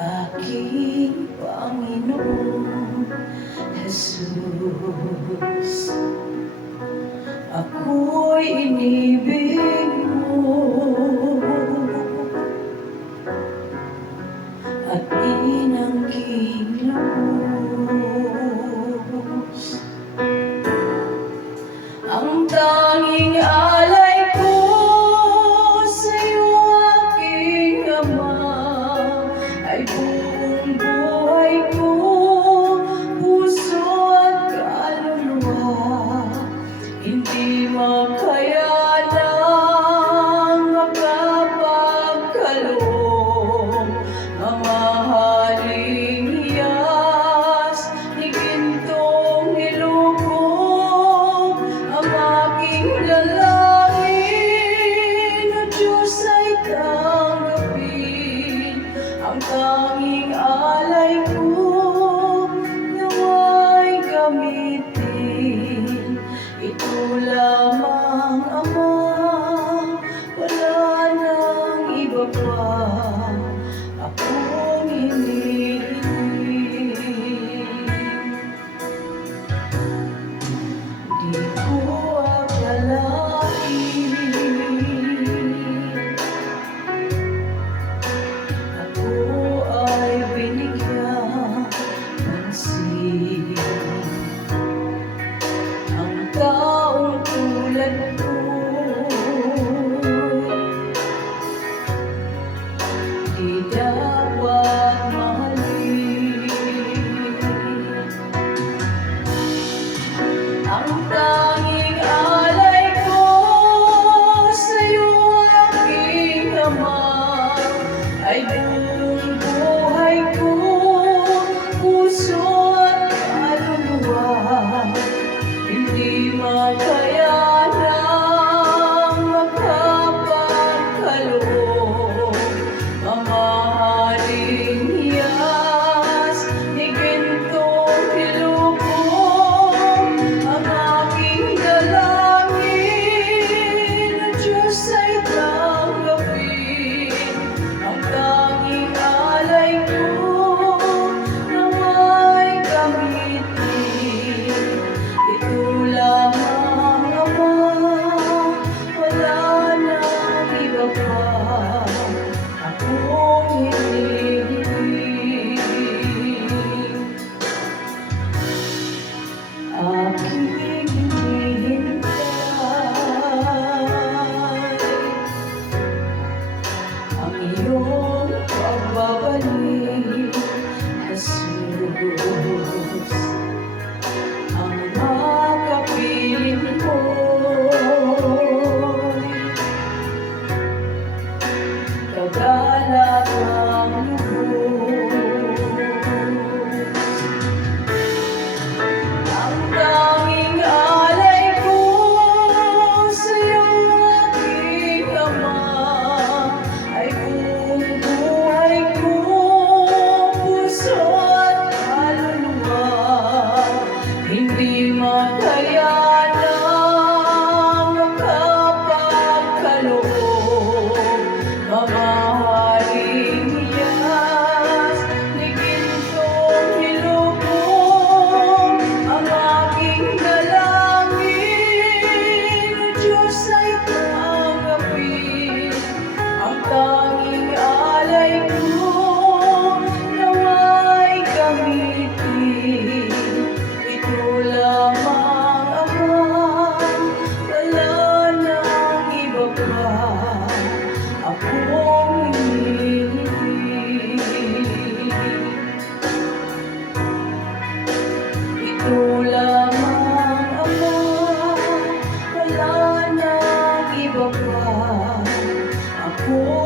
aking Panginoong Jesus. Ako'y inibig mo at inangking lubos. Ang tanging alay ko sa'yo, aking Ama, ay buong buhay ko, puso at kaluluwa. Hindi makayanan makapagkaloob, mamahaling hiyas ni gintong nilubog. Ang aking dalangin, O Diyos, ay tanggapin. Ang tanging alay ko, nawa'y gamitin. Ito lamang, Ama, wala nang iba pa akong hinihiling. Di ko akalain ako ay binigyan ng sin. Ang taong tulad ko'y di dapat mahalin. Ang tanging alay ko sa'yo, aking Ama, ay buong buhay ko, puso at kaluluwa. Hindi makayanang makapagkaloob, mamahaling hiyas ni gintong nilubog. Ang aking dalangin, O Diyos, ay tanggapin. Ang tanging alay ko, nawa'y gamitin. Ito lamang, Ama, wala nang iba pa akong hinihiling. Aking hinihintay ang iyong pagbabalik, Jesus. Ang makapiling ko'y kagalatang lubos. Ang tanging alay ko sa'yo, aking Ama, ay buong buhay ko, puso at kaluluwa. Hindi makayanang makapagkaloob, mamahaling hiyas ni gintong nilubog. Ang aking dalangin, O Diyos, ay tanggapin. Ang tanging alay ko, nawa'y gamitin. Ito lamang, Ama, wala nang iba pa akong hinihiling. Ito lamang, Ama, wala nang iba pa akong